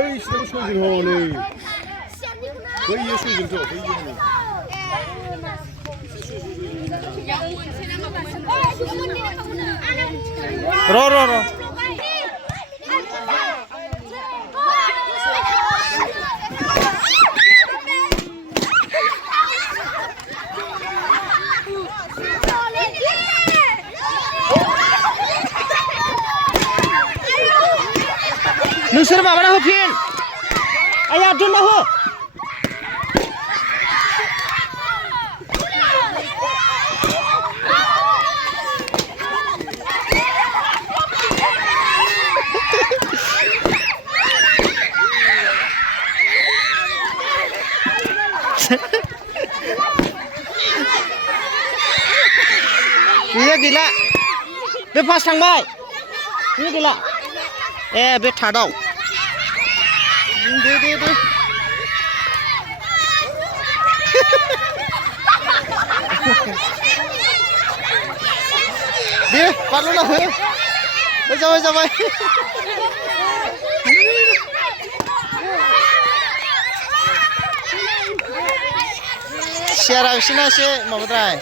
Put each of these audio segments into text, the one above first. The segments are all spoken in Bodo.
어이 시동 쇼진 허네 거의 쇼진 저 거의 러 नोंसोर माबाना होफिन आया दोनना हो गैला बे पास थांबाय गैला ए बे थार्डआव दे बारल'ना हो जाबाय सियारा बिसिना एसे माबाद्राय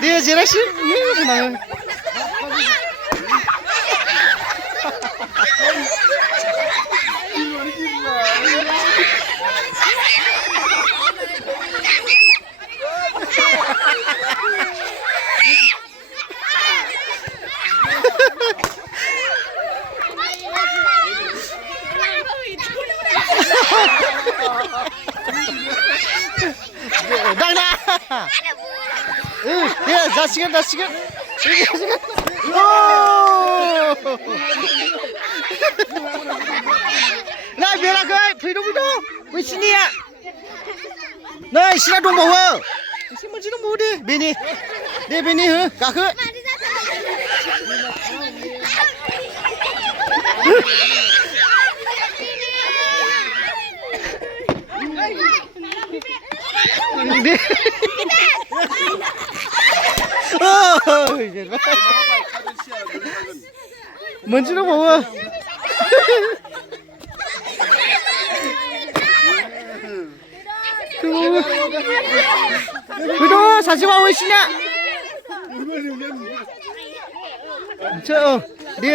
दे जिरायसै दांना दे जासिगोन नै बेराखै फैद' बैसिनिया नै इसिना दंबावो एसे मोनसे दंबावो दे बेनि हो गाखो मोनसे दंबावो फैद' सासेबावो इसिना दे